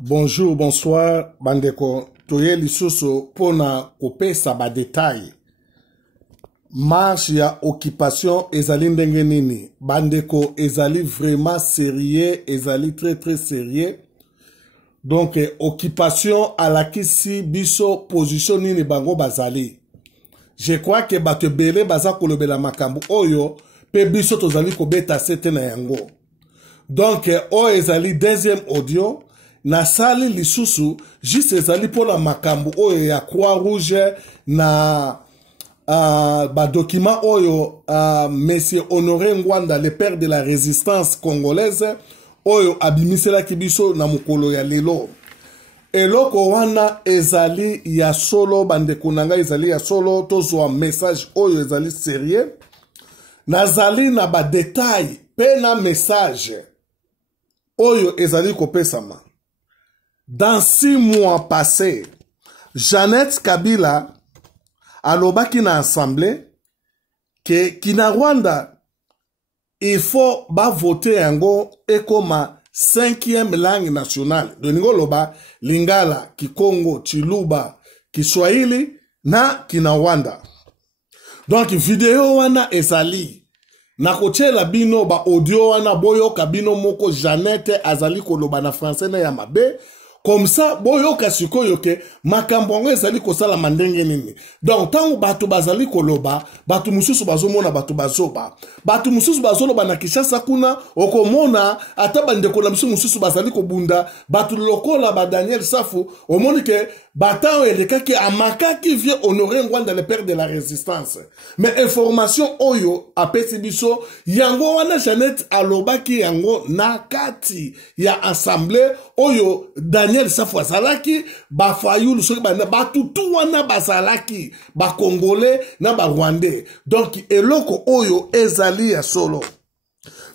Bonjour, bonsoir, bandeko. Toye lisusu pona kopesa ba détail. Marche ya occupation ezali ndenge nini. Bandeko ezali vraiment sérieux, ezali très sérieux. Donc occupation alakisi biso position nini bango bazali. Je crois que bato bele baza kolobela makambo oyo pe biso tozali kobeta sete na yango. Donc o ezali deuxième audio. Na sali lisusu juste ezali pona makambo oyo ya Croix Rouge na ba document oyo Monsieur Honoré Ngwanda, le père de la résistance congolaise, oyo abimisela kibiso na mukolo ya lelo. Eloko wana ezali ya solo, bandeko nanga ezali ya solo, tozwa message oyo ezali sérieux. Nazali na ba détail pe na message oyo ezali kopesama. Dans 6 mois passés, Jeannette Kabila alobaki na assemblée que Kinyarwanda il faut ba voter yango ekoma 5e langue nationale. Doningo loba Lingala, Kikongo, Chiluba, Kiswahili na Kinyarwanda. Donc vidéo wana ezali na kochela bino ba audio wana boyo kabino moko Jeannette azali koloba na français na ya mabe. Comme ça, boyo kasiko yoke, makambongo ezali kosala mandenge nini. Donc, tango batu bazali koloba, batu mususu bazomona batu bazoba. Batu mususu bazoloba na Kinshasa kuna, okomona, ata bandeko na mususu bazali kobunda, batu lokola ba Daniel Safu, omoni ke, batao elekaki amakaki vie Honoré Ngwanda, le père de la résistance. Mais information oyo, apesi biso, yango wana Jeannette alobaki yango nakati ya assemblée, oyo Daniel Safu azalaki, ba Fayulu soki ba tutu wana bazalaki, ba Congolais na ba Rwandais. Donc eloko oyo ezali ya solo.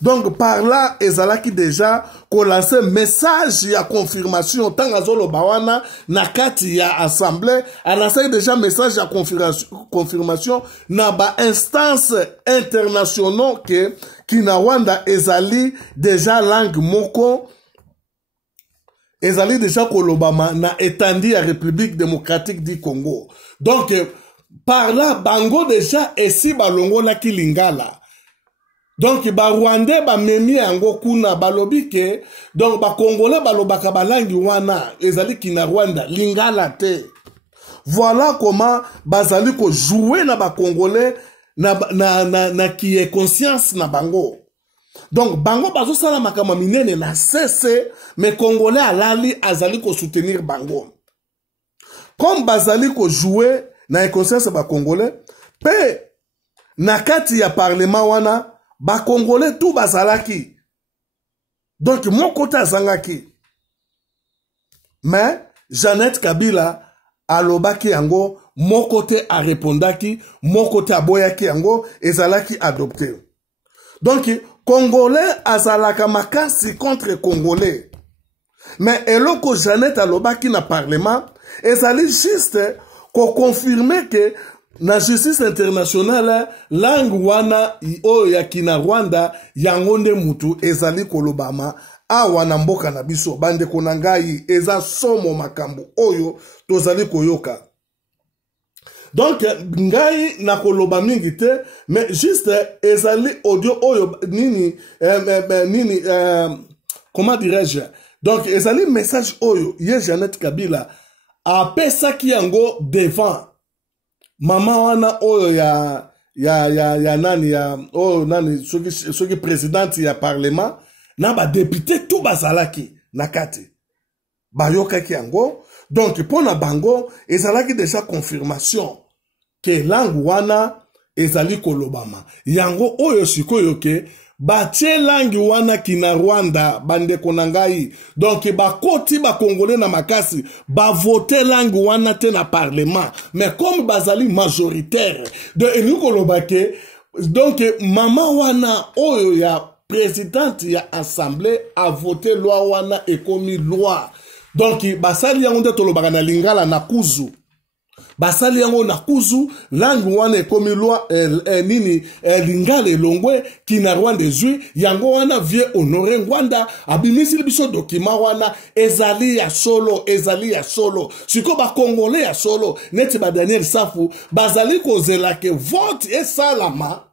Donc par là ezalaki déjà ko lancer message ya confirmation tanga zolo bawana na kati ya assemblée, anasai déjà message ya confirmation na ba instance internationaux que Kinyarwanda ezali déjà langue moko. Ezali déjà kolobama na étendue ya République démocratique du Congo. Donc, par là, bango déjà esi balongo la ki Lingala. Donc, ba Rwandais ba memi yango kuna balobi ke, donc ba Congolais balobaka balangi wana, ezali Kinyarwanda, Lingala te. Voilà comment bazali ko jouer na ba Congolais na qui est conscience na bango. Donc, bango bazo sala makama minene na cesse, mais Congolais alali azali ko soutenir bango. Comme bazali ko jouer na conscience ba Congolais, pe na kati ya parlement wana, ba Congolais tout bazalaki. Donc, mon côté azangaki. Mais, Jeannette Kabila alobaki yango, mon côté a répondaki, mon côté aboyaki yango, ezalaki adopté. Donc, Congolais azalaka makasi contre Congolais. Mais eloko Jeannette alobaki na parlement, ezali juste ko confirmer que na justice internationale langue wana oyo ya Kinyarwanda yango nde mutu ezali kolobama awa na mboka na biso bandeko na ngai eza somo makambo oyo tozali koyoka. Donc, ngai na koloba mingi te, mais juste ezali audio oyo nini, comment dirais-je? Donc, ezali message oyo, ye Jeannette Kabila, apesaki yango devant, mama wana oyo ya nani, oyo nani, soki présidente ya parlement, na ba député tout bazalaki, nakati. Bayokaki yango, donc, pona bango, ezalaki déjà confirmation, que langue wana ezali kolobama. Yango oyo sikoyo ke batie langue wana Kinyarwanda bandeko na ngai. Donc bakoti ba Congolais na makasi ba voter langue wana te na parlement. Mais comme bazali majoritaire de eni koloba ke donc mama wana oyo ya présidente ya assemblée a voté loi wana ekomi loi. Donc basali yango nde tolobaka na Lingala na kuzu. basali yango na kuzu langue wana ekomi lwa nini lingala elongwe kina Rwanda ezwi yango wana vie Honoré Ngwanda abimisili biso document wana ezali ya solo siko ba congolais ya solo neti ba Daniel Safu bazali kozela ke vote esalama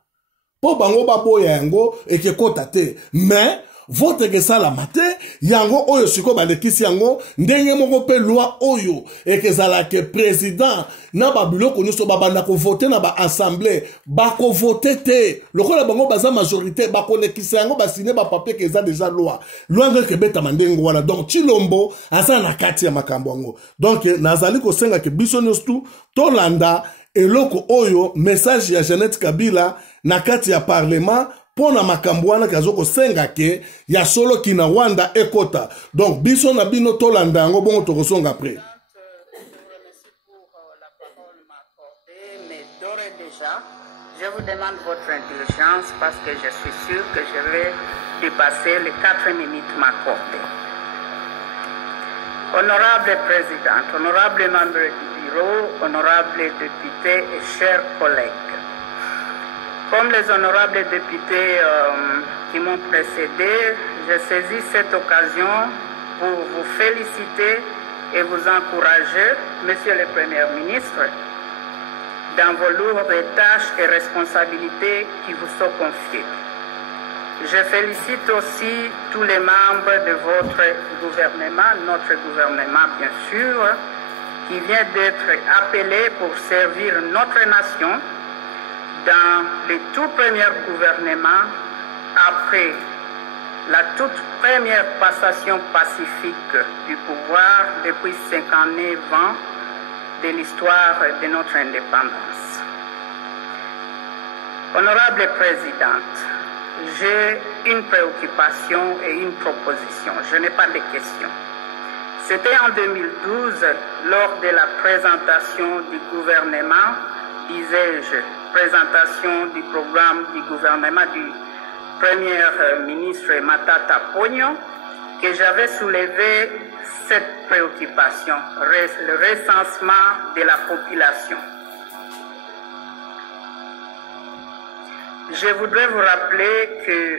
po bango baboya yango ekekota te mais vote ekesalama te yango oyo siko balekisi yango ndenge moko pe loi oyo ekezala ke président na babiloko nyonso babanda kovote na baassemblée bakovote te lokola bango baza majorité bakolekisa yango basine bapapie keza deja loi ngo ekebetama ndenge wana donc Chilombo aza na kati ya makambo yango donc nazali kosenga ke biso nyonso tolanda eloko oyo message ya Jeannette Kabila na kati ya parlement pona makambo wana kazoko senga ke ya solo kina Rwanda ekota donc biso na bino tolanda yango bongo tokosonga après. Je vous demande votre indulgence parce que je suis sûr que je vais dépasser les 4 minutes m'accordées. Honorable Présidente, honorable membre du bureau, honorable députés et chers collègues, comme les honorables députés qui m'ont précédé, je saisis cette occasion pour vous féliciter et vous encourager, Monsieur le Premier ministre, dans vos lourdes tâches et responsabilités qui vous sont confiées. Je félicite aussi tous les membres de votre gouvernement, notre gouvernement bien sûr, qui vient d'être appelé pour servir notre nation dans les tout premiers gouvernements après la toute première passation pacifique du pouvoir depuis 59 ans de l'histoire de notre indépendance. Honorable Présidente, j'ai une préoccupation et une proposition. Je n'ai pas de questions. C'était en 2012, lors de la présentation du gouvernement, disais-je, présentation du programme du gouvernement du Premier ministre Matata Ponyo, que j'avais soulevé cette préoccupation, le recensement de la population. Je voudrais vous rappeler que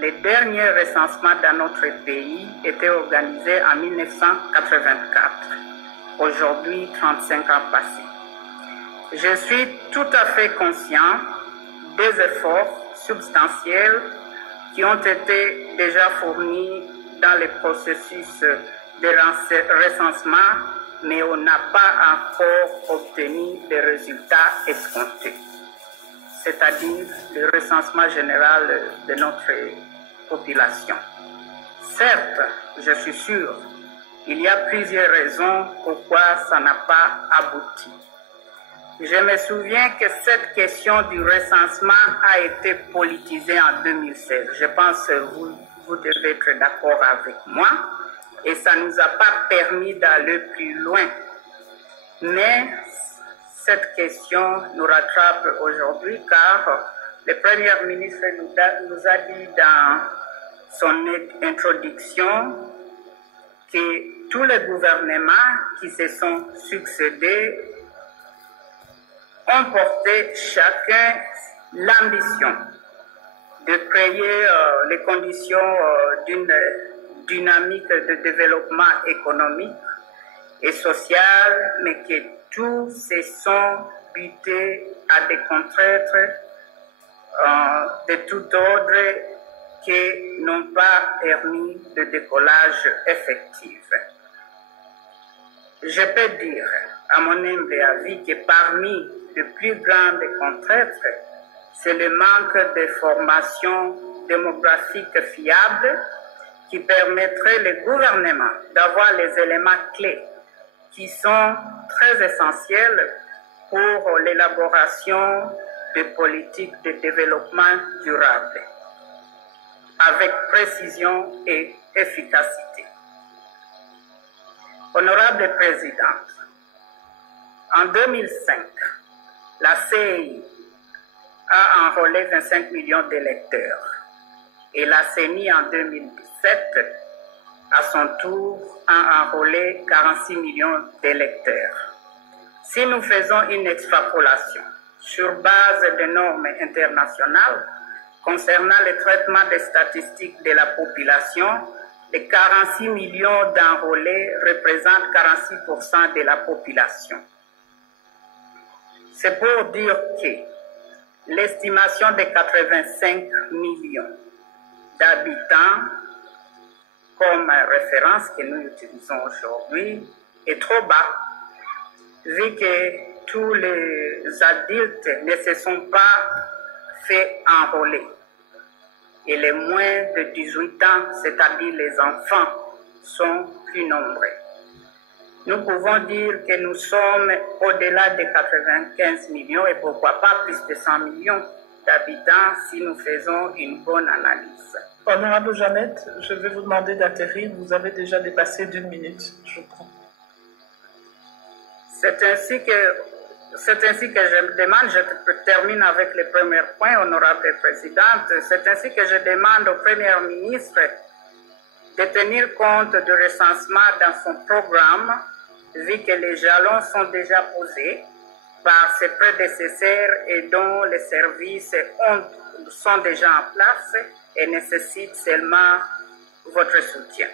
les derniers recensements dans notre pays étaient organisés en 1984. Aujourd'hui, 35 ans passés. Je suis tout à fait conscient des efforts substantiels qui ont été déjà fournis dans le processus de recensement, mais on n'a pas encore obtenu les résultats escomptés, c'est-à-dire le recensement général de notre population. Certes, je suis sûr, il y a plusieurs raisons pourquoi ça n'a pas abouti. Je me souviens que cette question du recensement a été politisée en 2016. Je pense que vous devez être d'accord avec moi. Et ça ne nous a pas permis d'aller plus loin. Mais cette question nous rattrape aujourd'hui car le Premier ministre nous a dit dans son introduction que tous les gouvernements qui se sont succédés ont porté chacun l'ambition de créer les conditions d'une dynamique de développement économique et social, mais que tous se sont butés à des contraintes de tout ordre qui n'ont pas permis de décollage effectif. Je peux dire, à mon humble avis, que parmi les plus grandes contraintes, c'est le manque de formation démographique fiable qui permettrait le gouvernement d'avoir les éléments clés qui sont très essentiels pour l'élaboration de politiques de développement durable, avec précision et efficacité. Honorable Présidente, en 2005, la CEI a enrôlé 25 millions d'électeurs et la CENI en 2017, à son tour, a enrôlé 46 millions d'électeurs. Si nous faisons une extrapolation sur base de normes internationales concernant le traitement des statistiques de la population, les 46 millions d'enrôlés représentent 46% de la population. C'est pour dire que l'estimation de 85 millions d'habitants comme référence que nous utilisons aujourd'hui est trop bas, vu que tous les adultes ne se sont pas fait enrôler. Et les moins de 18 ans, c'est-à-dire les enfants, sont plus nombreux. Nous pouvons dire que nous sommes au-delà de 95 millions et pourquoi pas plus de 100 millions d'habitants si nous faisons une bonne analyse. Honorable Jeannette, je vais vous demander d'atterrir. Vous avez déjà dépassé d'1 minute, je crois. C'est ainsi que je me demande, je termine avec le premier point, honorable présidente, c'est ainsi que je demande au Premier ministre de tenir compte du recensement dans son programme, vu que les jalons sont déjà posés par ses prédécesseurs et dont les services sont déjà en place et nécessitent seulement votre soutien.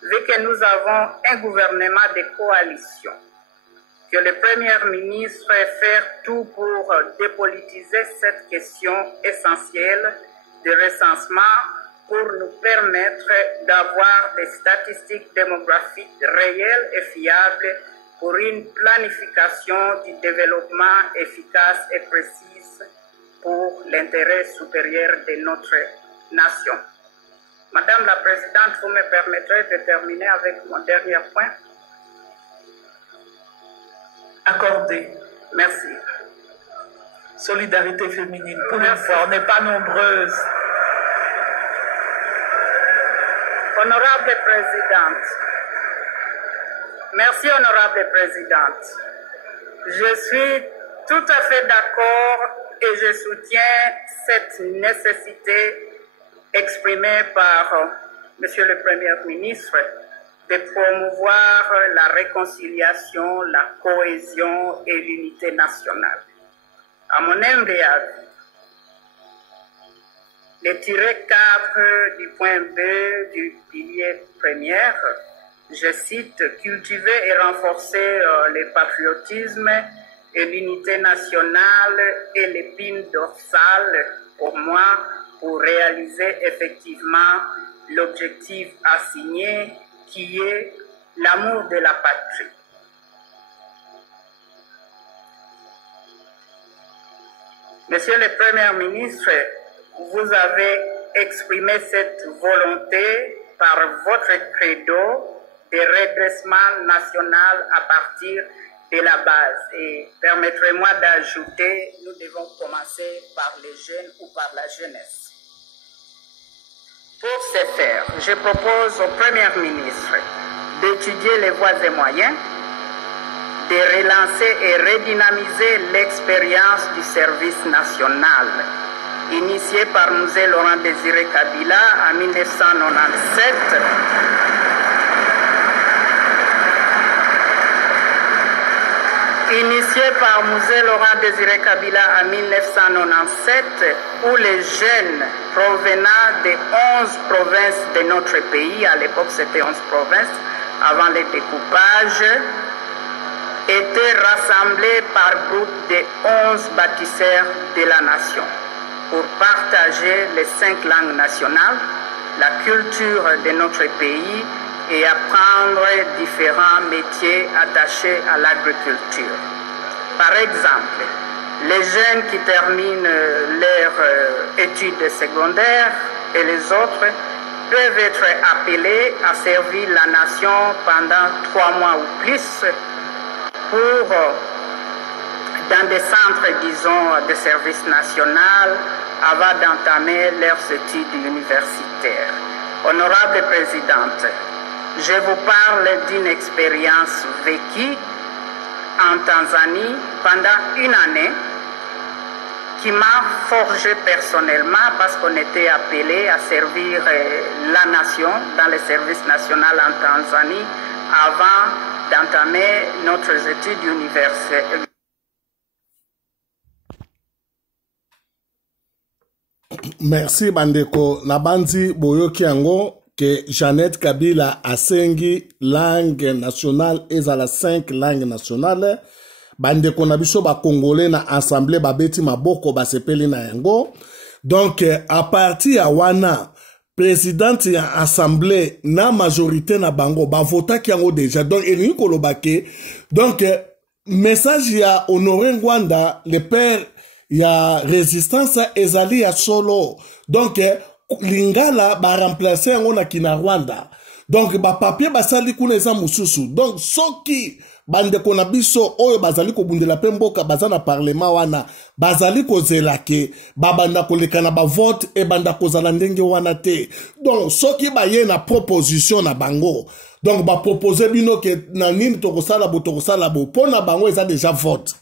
Vu que nous avons un gouvernement de coalition, que le Premier ministre fait tout pour dépolitiser cette question essentielle de recensement pour nous permettre d'avoir des statistiques démographiques réelles et fiables pour une planification du développement efficace et précise pour l'intérêt supérieur de notre nation. Madame la Présidente, vous me permettrez de terminer avec mon dernier point? Accordé. Merci. Solidarité féminine. Pour une fois, on n'est pas nombreuses. Honorable Présidente, merci Honorable Présidente. Je suis tout à fait d'accord et je soutiens cette nécessité exprimée par Monsieur le Premier ministre de promouvoir la réconciliation, la cohésion et l'unité nationale. À mon humble avis, le tiret 4 du point B du pilier premier, je cite, cultiver et renforcer le patriotisme et l'unité nationale et l'épine dorsale, pour moi, pour réaliser effectivement l'objectif assigné qui est l'amour de la patrie. Monsieur le Premier ministre, vous avez exprimé cette volonté par votre credo de redressement national à partir de la base. Et permettez-moi d'ajouter, nous devons commencer par les jeunes ou par la jeunesse. Pour ce faire, je propose au Premier ministre d'étudier les voies et moyens, de relancer et redynamiser l'expérience du service national, initié par M. Laurent Désiré Kabila en 1997, en 1997, où les jeunes provenant des 11 provinces de notre pays, à l'époque c'était 11 provinces, avant le découpage, étaient rassemblés par groupe de 11 bâtisseurs de la nation pour partager les 5 langues nationales, la culture de notre pays et apprendre différents métiers attachés à l'agriculture. Par exemple, les jeunes qui terminent leurs études secondaires et les autres peuvent être appelés à servir la nation pendant 3 mois ou plus dans des centres, disons, de service national avant d'entamer leurs études universitaires. Honorable Présidente, je vous parle d'une expérience vécue en Tanzanie pendant une année qui m'a forgé personnellement parce qu'on était appelé à servir la nation dans le service national en Tanzanie avant d'entamer notre étude universelle. Merci bandeko Nabandi boyoki yango que Jeannette Kabila asengi langue nationale ezala 5 langues nationales. Bandeko na biso ba congolais na assemblée babeti maboko basepeli na yango. Donc à partir ya wana présidente ya assemblée na majorité na bango ba vota ki yango déjà. Donc eni kolobake. Donc message ya Honoré Ngwanda le père ya résistance ezali ya solo. Donc lingala ba remplacer yango na kina Rwanda. Donc ba papier basali kuna eza mususu. Donc soki bandeko na biso oyo bazali ko bundela pe mboka bazana parlement wana bazali ko zelake babanda koleka na ba vote e banda kozala ndenge wana te. Donc soki ba ye na proposition na bango. Donc ba proposer bino ke na nini tokosala bo pona bango eza déjà vote.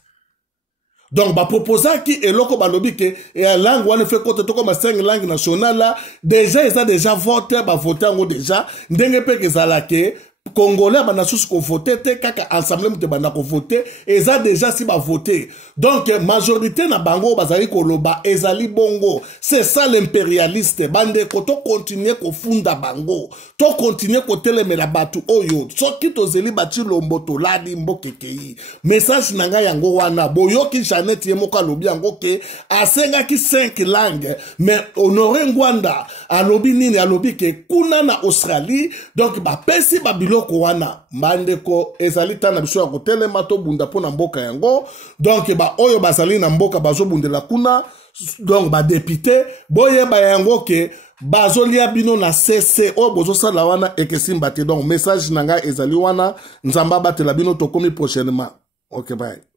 Donc ba proposer ki eloko balobi ke la langue wana fait côté to comme 5 langues nationales déjà voté ba voter ngo déjà ndenge pe kezala ke Congolais bana sous ko voter te kaka ensemble mte bana ko voter eza déjà si ba voter. Donc majorité na bango bazali ko loba ezali bongo. C'est ça l'impérialiste bande ko to continuer ko funda bango. To continuer ko telemela batu oyo. Soki to zeli bati lomboto ladi mbokekei. Message nanga yango wana boyoki Jeannette yemoka lobi yango ke asenga ki 5 langues mais Honoré Ngwanda alobi nini alobi ke kuna na Australie donc ba pesi ba biloko wana mandeko ezali tana biso ya kotelema to bunda pona mboka yango. Donc ba oyo bazali na mboka bazo bundela kuna. Donc ba député boye ba yango ke bazolia bino na CC o bozo sala wana ekesimba te. Donc message nanga ezali wana nzamba batela bino tokomi prochainement. OK bye.